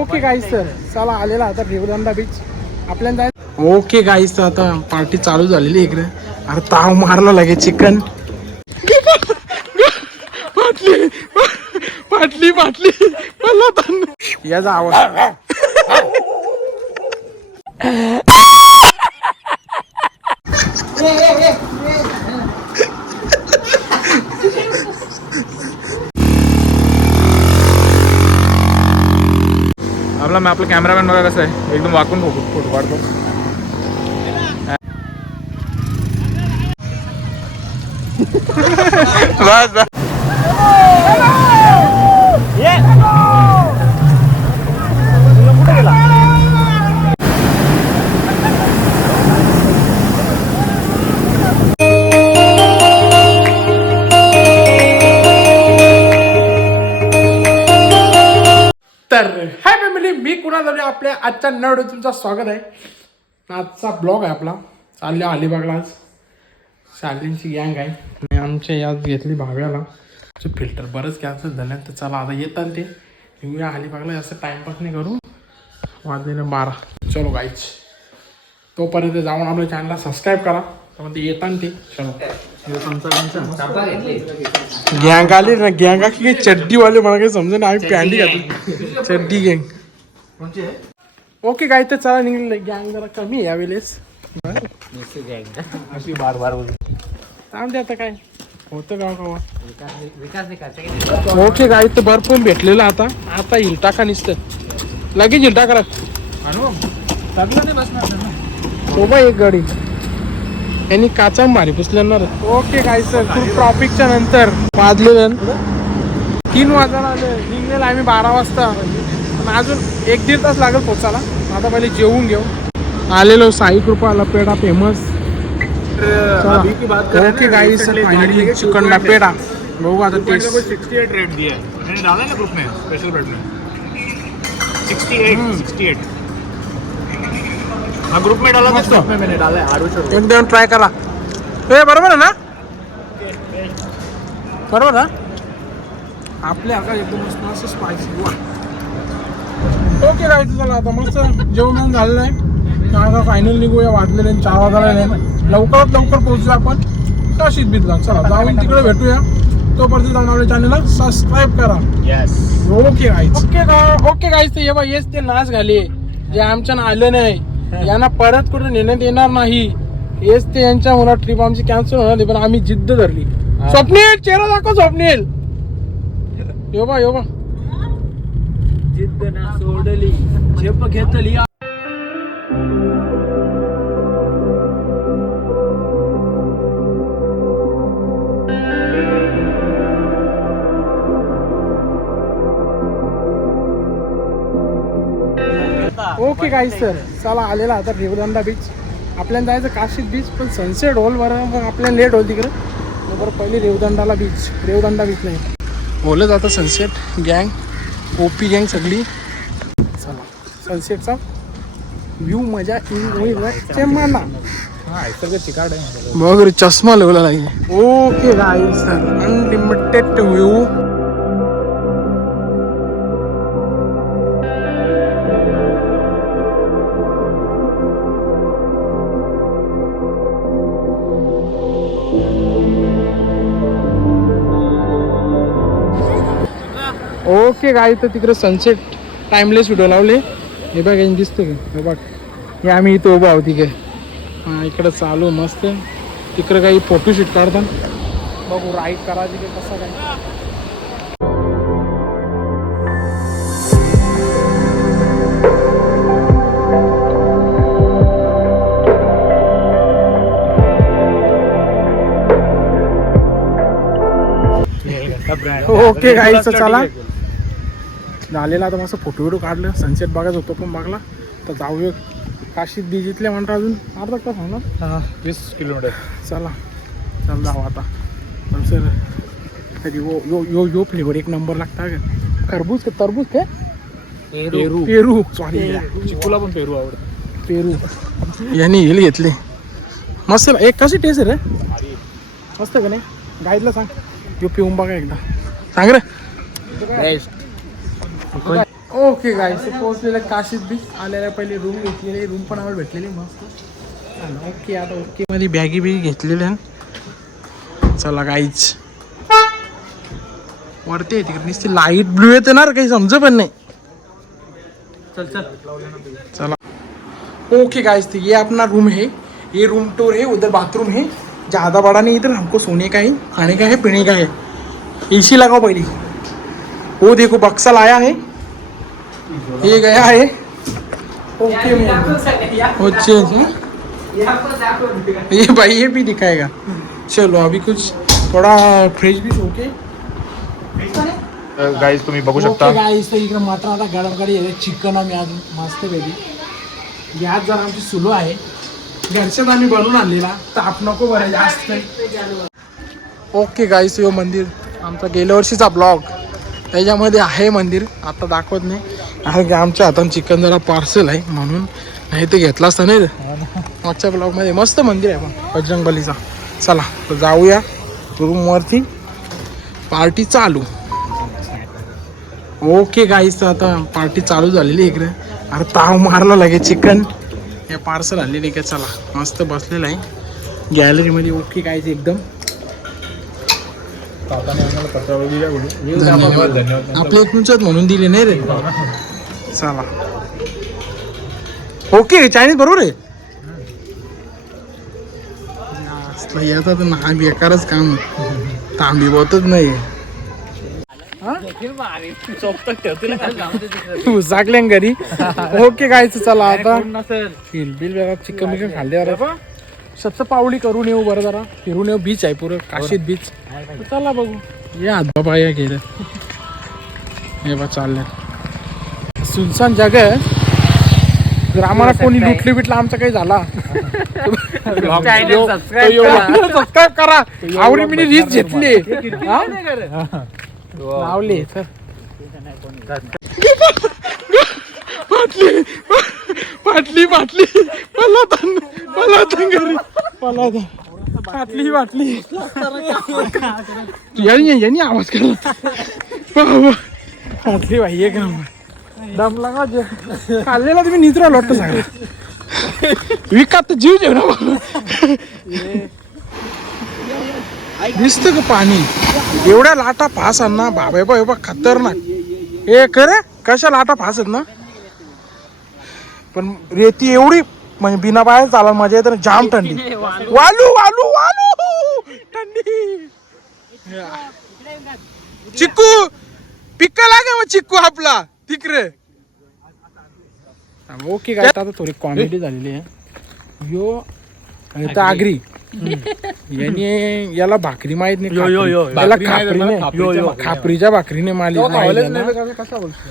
Okay गाईस sir चला आलेला आता रेवदंडा बीच आपल्याला ओके गाईस आता पार्टी चालू झालेली इकडे. अरे ताव मारला लगे चिकन पाटली पाटली पाटली मला याचा आवाज आपला मी आपला कॅमेरामॅन बघा कसं आहे एकदम वाकून फोटो फोटो काढतो बस बस. झाले आपल्या आजच्या नड तुमचं स्वागत आहे. आजचा ब्लॉग आहे आपला. चालले अलिबागला आज. शालींची गँग आहे. आणि आमच्या यात घेतली भाव्याला. फिल्टर बरंच कॅन्सल झालं तर चला आता येतात ते. निघूया अलिबागला. जास्त टाइमपास नाही करू. वाजलेले बारा. चलो गाईच तोपर्यंत जाऊन आपल्या चॅनलला सबस्क्राईब करा. तर ते येतात ते. चलो. गँग आली ना? गँग की चड्डी वाले मला काही समजा ना आम्ही पॅन्टी घातली. चड्डी गँग ओके काय तर चला निघलेलं गँग जरा कमी आहे यावेळेस. सांगते आता काय. होतं गाव गावा ओके गाई तर भरपूर भेटलेलं आता. आता हिल टाका नुसतं. लगेच हिल टाका सोबत एक गाडी. यांनी काचा मारी पुसल्यावर ओके काय सर खूप ट्रॉफिकच्या नंतर. वाजले तीन वाजायला आले. निघलेलं आम्ही बारा वाजता. पण अजून एक दीड तास लागेल पोचायला आता पहिले जेवून घेऊ. आलेलो साई कृपाला peda famous okay guy sir finally चिकनला पेढा. बघू आता टेस्ट सिक्सटी एट रेट दिया मैंने डाला ना ग्रुप में स्पेशल रेट में। सिक्सटी एट सिक्सटी एट हाँ ग्रुप में डाला था ग्रुप में मैंने डाला है आरुष एकदम ट्राय करा। हे बरोबर आहे ना? बरोबर ना? आपल्या एकदम मस्त मस्त स्पायसी ओके राहायचं चला आता मस्त जेवण झालेलं आहे. आता फायनल निघूया वाजलेले चार वाजायला आले. लवकरात लवकर पोहोचूया आपण. काशीत बिदला चला जाऊन तिकडे भेटूया. तोपर्यंत जाऊन आपल्या चॅनलला सबस्क्राईब करा. Yes okay guys okay okay guys ते बघ येस ते नाच घाले जे आमच्या आलं नाही यांना परत कुठे नेण्यात येणार नाही. हेच ते यांच्या मला ट्रिप आमची कॅन्सल होणार नाही, पण आम्ही जिद्द धरली. स्वप्नील चेहरा दाखव स्वप्नील. यो बा यो बा. जिद्द ना सोडली झेप घेतली. ओके काही सर चला आलेला आता रेवदंदा बीच आपल्याला जायचं काशी बीच पण सनसेट होल बरं मग आपल्याला लेट होईल तिकडे. बरं पहिले रेवदंडाला बीच रेवदंडा बीच नाही. बोलत जातं सनसेट गँग ओपी गँग सगळी. चला सनसेटचा व्ह्यू मजा है बघ रे चष्मा लावला लागेल. Okay guys sir unlimited view okay guy तर तिकडे सनसेट टाइमलेस व्हिडिओ लावले. हे बघ यांनी दिसतो का? हे बघ. हे आम्ही इथं उभं आहोत तिकडे हा इकडं चालू मस्त. तिकडे काही फोटोशूट काढतात. बघू राईड करा तिकडे कसं काय. ओके गाईचं चला. झालेला आता मस्त फोटो बिटो काढलं. सनसेट बघायचं होतो पण बघला. तर जाऊया. काशीत बीजितले म्हणतात अजून. अर्धा तास होणार. वीस किलोमीटर. चला. चल जाऊ आता. पण सर कधी यो यो यो यो फ्लेवर एक नंबर लागता का? खरबूज का तरबूज काय पेरू. पेरू. सॉरी चिकूला पण पेरू आवडतं. पेरू. यांनी हिल घेतली. मस्त एक कशी टेस्ट आहे रे? मस्त का नाही? गाईडला सांग. यो पिऊन बघा एकदा. सांग रे. ओके गाईस पोहोचलेलं काशीत बीच आलेल्या पहिले रूम घेतलेली. रूम पण आम्हाला भेटलेली मस्त. ओके आता ओके मध्ये बॅगी बिगी घेतलेल्या चला गाईच वरती आहे तिकडे नुसती लाईट ब्लू येते ना काही समज पण नाही. चल चल. चला. ओके गाइस तो ये अपना रूम है ये रूम टूर है उधर बाथरूम है ज़्यादा बड़ा नहीं इधर हमको सोने का है खाने का है पीने का है एसी लगाओ पहले. वो देखो बक्सा लाया है. ये गया है ओके अच्छा अच्छा ये भाई ये भी दिखाएगा चलो अभी कुछ थोड़ा फ्रेश भी ओके गाईज तुम्ही बघू शकता. गाईस तर इकडे मटण आता गरम करी चिकन आम्ही आज मस्त वेगळी गॅस जरा आमची सुरू आहे. घरच्यात आम्ही बनवून आणलेला. ताप नको बरं जास्त. ओके गाईस यो मंदिर. आमचा गेल्या वर्षीचा ब्लॉग त्याच्यामध्ये आहे मंदिर. आता दाखवत नाही. आहे आमच्या हातानं चिकन जरा पार्सल आहे म्हणून. नाही ते घेतला असता नाही रे. मागच्या ब्लॉगमध्ये मस्त मंदिर आहे पण बजरंगबलीचा चला तर जाऊया रूमवरती पार्टी चालू. ओके तर आता पार्टी चालू झालेली आहे इकडे. अरे ताव मारला लगे चिकन हे पार्सल आलेले का? चला मस्त बसलेलं आहे. गॅलरीमध्ये ओके गाईस एकदम. एकूणच म्हणून. दिले नाही रे. चला. ओके चायनीज बरोबर आहे? याचा तर ना बेकारच काम. तांबी बोतच नाही. जागल्या घरी. ओके काय चला आता. बिल जरा चिकन बिकन खाल्ले जरा. सबसे पावली करून येऊ बरं जरा. फिरून येऊ बीच आहे पुरं. काशीत बीच चला बघू. या बाबा या गेलं हे बा चाललंय सुनसान जग आहे. जर आम्हाला कोणी लुटली बिटला आमचा काही झाला. सबस्क्राईब करा. आवडी मी रीच घेतली? लावले. तर बाटली बाटली बाटली मला तन मला तन घरी. मला तन बाटली बाटली यांनी यांनी आवाज केला. बाटली भाई एक नंबर. दम लागा जे? खाल्लेला तुम्ही निद्रा लोट सांगा विकत जीव जेव ना दिसतं का पाणी? एवढ्या लाटा फास ना बाबा बा खतरनाक. ए खरं कशा लाटा फास आहेत ना? पण रेती एवढी म्हणजे बिना बाहेर चाला मजा येते जाम थंडी. वालू. वालू वालू थंडी. चिक्कू पिक्का लागे मग चिक्कू आपला. तिकडे. ओके काय आता थोडी कॉमेडी झालेली आहे. यो आता आगरी. याने याला भाकरी माहीत नाही. खापरी. याला खापरीने. खापरीच्या भाकरीने माली.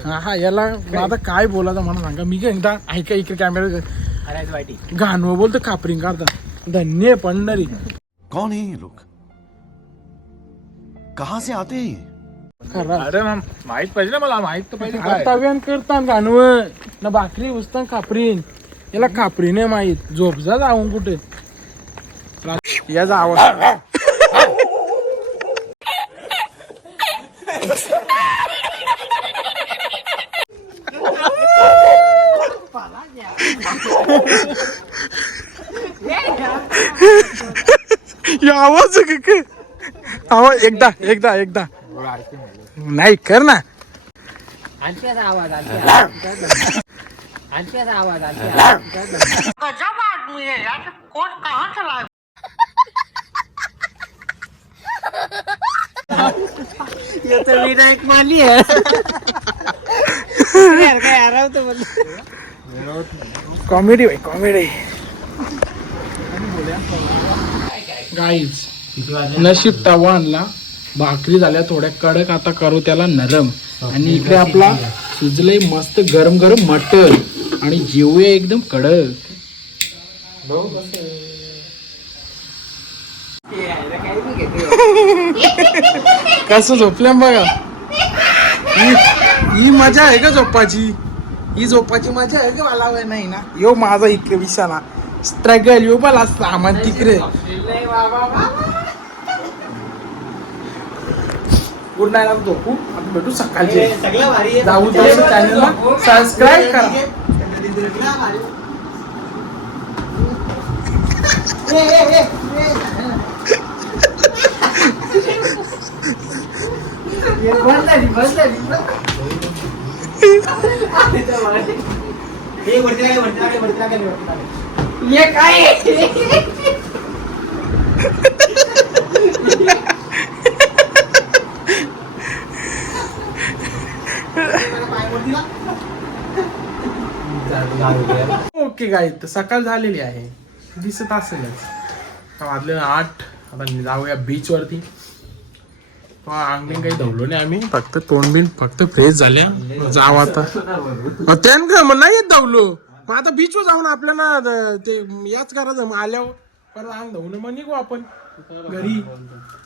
हा हा याला आता काय बोलायचं मला सांगा. मी काय एकदा ऐका इकडे कॅमेरा गाणं बोलतो खापरी काढता. धन्य पंढरी. कौन है ये लोग? कहां से आते हैं ये? खरं. अरे मग माहीत पाहिजे ना मला माहीत तर पाहिजे काय. तव्यान करता गाणवं. ना भाकरी उचता खापरीन. याला खापरीने माहीत. झोप जा जाऊन कुठे. याचा आवाज. या आवाज आहे का काय? आवाज एकदा एकदा एकदा. नाही कर ना. आणखी आवाज आणखी आणखी विनायक मानली आहे काय हरवतो कॉमेडी भाई कॉमेडी गाईज नशीब तवा आणला भाकरी झाल्या थोड्या कडक आता करू त्याला नरम. आणि इकडे आपला सुजलंय मस्त गरम गरम मटन आणि जेवूया एकदम कडक. कसं झोपल्या बघा. ही ही मजा आहे का झोपाची? ही झोपाची मजा आहे का मला वय नाही ना? यो माझा इकडे विषाला स्ट्रगल यो मला सामान तिकडे. गुड नाईट आता झोपू आता भेटू सकाळचे हे सगळं भारी आहे. जाऊ त्याला चॅनलला पण सबस्क्राईब करा सगळं भारी. ए, ए, ए, ए. हे बंद झाली, बंद झाली. हे वरती लागे, वरती लागे, वरती लागे, वरती लागे. हे काय आहे? ओके गाई तर सकाळ झालेली आहे. दिसत असेलच. वाजले ना आठ. आता जाऊया बीच वरती. अंगणी काही धवलो नाही आम्ही. फक्त तोंड बिन फक्त फ्रेश झाल्या. जाव आता. त्यान का? मग नाही येत धावलो. मग आता बीचवर जाऊन आपल्याला ते याच करायचं मग आल्यावर परत अंग धावून मग निघू आपण. घरी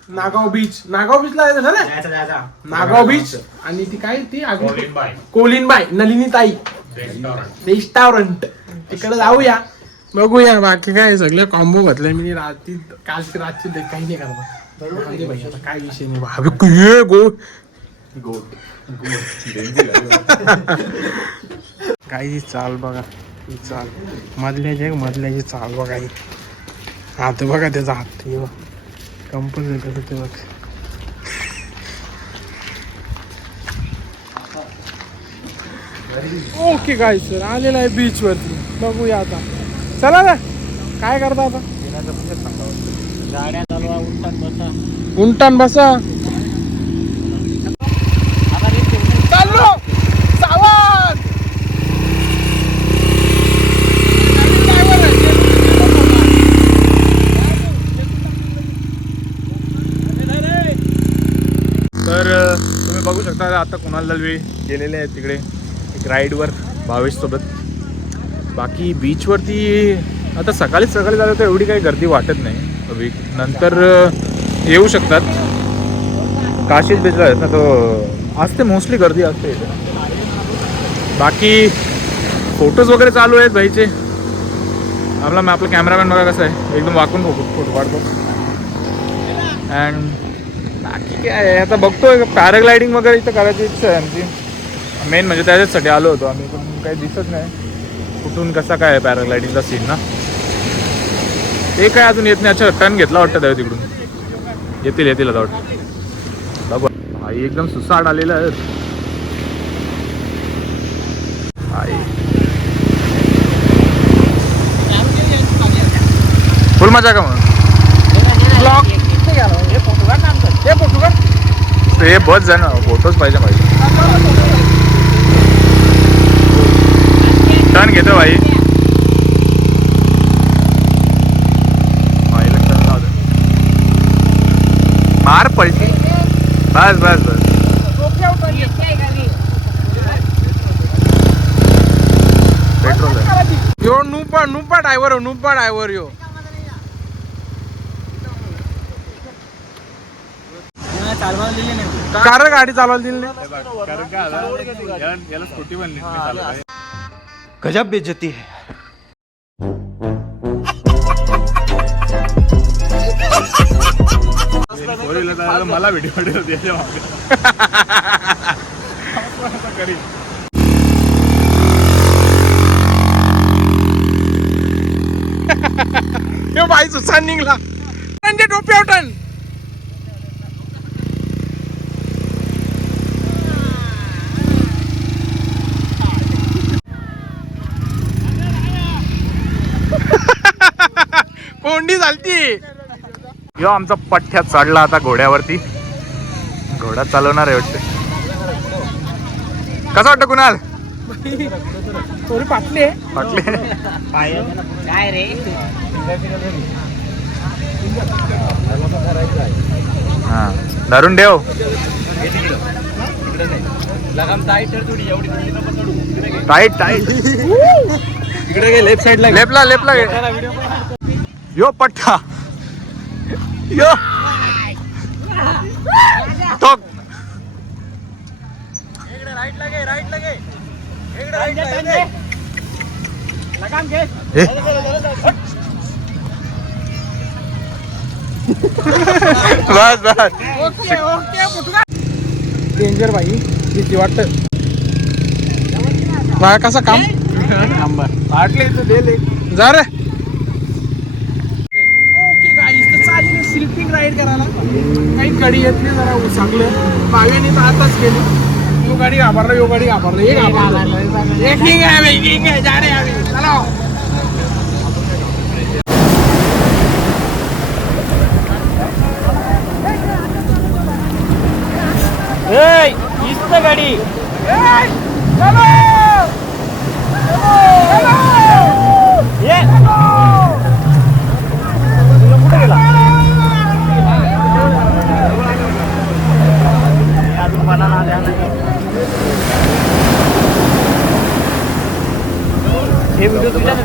नागाव बीच नागाव बीचला जायचं ना जायचं, जायचं. नागाव बीच आणि ती काय? ती कोलिनबाई. कोलिनबाई नलिनी ताई रेस्टॉरंट तिकडे जाऊया. बघूया बाकी काय सगळे. कॉम्बो घातले मी. रात्री कालची रातची ते काही नाही करणार. राहू दे भाई, आता काय विषय नाही गो काही चाल बघा. ही चाल. मधल्याची मधल्याची चाल बघा ही. हात बघा त्याचा हात हे बघ. कंपल्स आहे ते बघ. ओके काय सर आलेलं आहे बीच वरती. बघूया आता. चला ना. काय करता आता? गाड्या चालवा उलटान बसा. उंटान बसा आता रे तेवढं चाललो सावध तर अ, आता आता कुणाल दलवे गेलेले आहेत तिकडे एक राईडवर भावेशसोबत बाकी बीचवरती आता सकाळीच सकाळी झालं तर एवढी काही गर्दी वाटत नाही. वीक नंतर येऊ शकतात. काशीच बीचला आहेत ना तो असते मोस्टली गर्दी असते इथे. बाकी फोटोज वगैरे चालू आहेत भाईचे. आपला मग आपला कॅमेरामॅन बघा कसं आहे. एकदम वाकून फोटो फोटो काढतो. अँड बाकी काय आहे? आता बघतोय पॅराग्लायडिंग वगैरे इथं करायची इच्छा आहे आमची. मेन म्हणजे त्याच्याचसाठी आलो होतो आम्ही पण काही दिसत नाही. कुठून कसा काय आहे पॅराग्लायडिंगचा सीन ना? ते काय अजून येत नाही अच्छा टर्न घेतला वाटतं त्यावेळी तिकडून. येतील येतील आता वाटतं. बघू आई एकदम सुसाट आलेलं आहे. आई फुल मजा का मग? ब्लॉग हे फोटो काढ ना आमचं. हे फोटो का ते बस जा ना फोटोज पाहिजे पाहिजे टर्न घेतो भाई. मार पलटी. बस बस बस. पेट्रोल. यो नुपा नुपा ड्रायव्हर हो नुपा ड्रायव्हर यो. चालवायला दिली नाही कार गाडी चालवायला दिली नाही कारण काय झालं? याला- याला स्कूटी बनली मी चालवतो. गजब बेइज्जती है फोर व्हीलर चालवलं, मला व्हिडिओ होती याच्या मागे. आपण आता करीन. यो बाई सुसान निघला म्हणजे टोपी उठण कोंडी झालती. यो आमचा पठ्ठ्यात चढला आता घोड्यावरती. घोडा चालवणार आहे वाटते. कसं वाटतं कुणाल? थोडी पाटली वाटले काय रे हा. धरून ठेव. लगाम टाईट. टाईट टाईट इकडे गे लेफ्ट साईडला लेपला लेपला घे. यो पठ्ठा. यो. टोक लगाम घे. बस बस. ओके ओके डेंजर बाई भीती वाटत. कसा काम? वाटले तर दे ले जा रे ओके गाईस तर चालली स्लिपिंग राईड करायला काही गाडी येत नाही जरा चांगलं बाव्याने तर आताच गेली. यो गाडी घाबरला यो गाडी घाबरला एक घाबरला. एक किंग आहे किंग आहे जा रे आम्ही. चला. गाडी. हे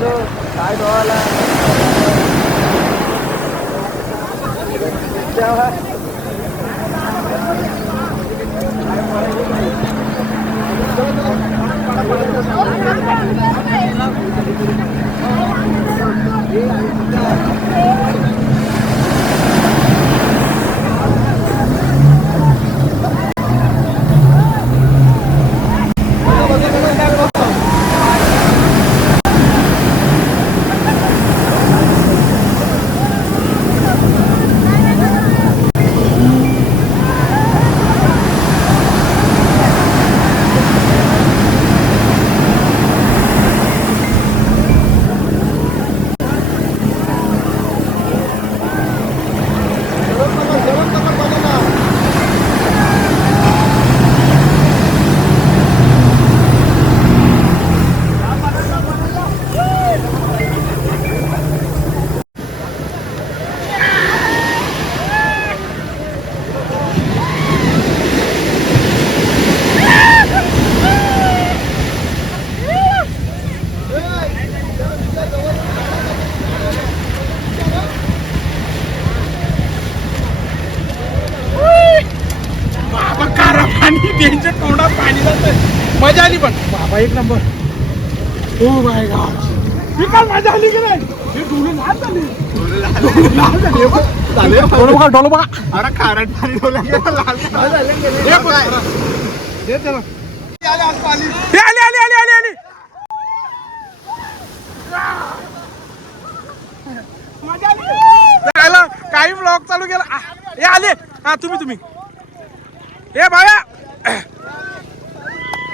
आरवी काय डोळाला कारा पाणी त्यांच्या तोंडात पाणी आली पण. बाबा एक नंबर. हो माय गॉड. ही काय मजा आली की नाही हे डोळे लाल झाले. डोळे लाल झाले. हे बघ. डोळे बघा डोळे बघा अरे खारट पाणी डोल्या हे बघ. हे त्याला. हे आली आली. आली आली आली मजा आली. झालं काही ब्लॉग चालू केला. आ, हे आले. हा तुम्ही तुम्ही. हे बाया.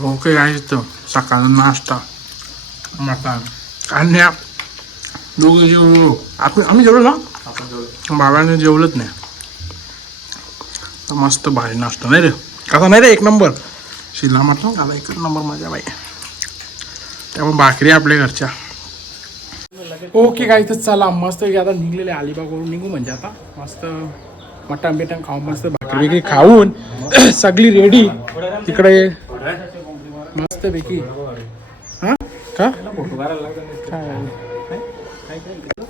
Okay इथं सकाळचा नाश्ता. मटण. कान्या दोघं जेवलो. आपण आम्ही जेवलो ना? बाबाने जेवलंच नाही. तर मस्त भारी नाश्ता नाही रे? कसा नाही रे? एक नंबर. शिला म्हटलं का एकच नंबर माझ्या बाई. त्यामुळे भाकरी आपल्या घरच्या. ओके काय इथं चला मस्त आता निघलेले अलिबागवरून निघू म्हणजे आता. मस्त मटण बिटन खाऊन मस्त भाकरी बिकरी खाऊन सगळी रेडी तिकडे मस्त पैकी का?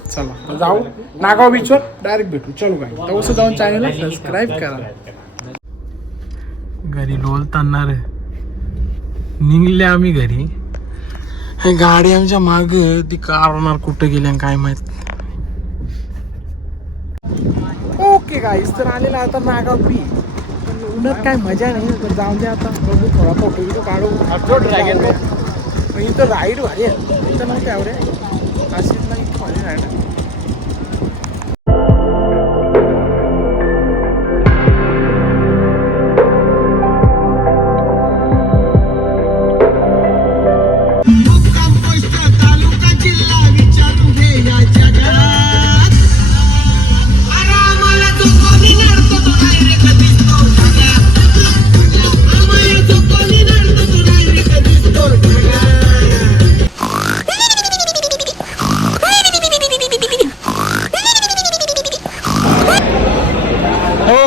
चला. जाऊ. नागाव बीचवर डायरेक्ट भेटू. चलो काय तवस जाऊन चॅनलला सबस्क्राईब करा. घरी लोल रे. निघले आम्ही घरी. हे गाडी आमच्या माग ती कारणार कुठं गेल्या काय माहीत. ओके गाईस तर आलेला आता नागाव बीच उन्हात काय मजा नाही तर जाऊन दे आता. बघू थोडा फोटो बिटो काढू पण इथं राईड भारी आहे. इथं नाही काय एवढे? अशीच नाही भारी राईड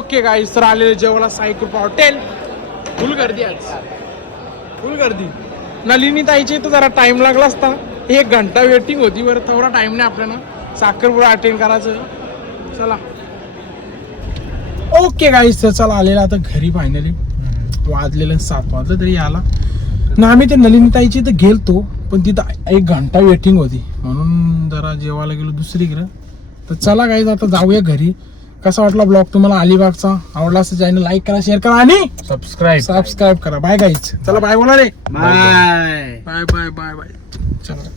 ओके गाईस तर आलेले जेवला साईकृपा हॉटेल फुल गर्दी आज. फुल गर्दी. नलिनी ताईची तर जरा टाइम लागला असता. एक घंटा वेटिंग होती बरं थोडा टाइम नाही आपल्याला साखरपुडा अटेंड करायचं. चला. ओके गाईस तर चला आलेला आता घरी फायनली वाजलेलं सात वाजलं तरी आला ना आम्ही ते नलिनीताईची तर गेलतो पण तिथं एक घंटा वेटिंग होती. म्हणून जरा जेवायला गेलो दुसरीकडं. तर चला गाईज आता जाऊया घरी. कसा वाटला ब्लॉग तुम्हाला अलिबागचा? आवडला असं चॅनल लाईक करा शेअर करा आणि सबस्क्राईब सबस्क्राईब करा. बाय गाईज चला बाय बोला रे. Bye bye bye bye bye चला.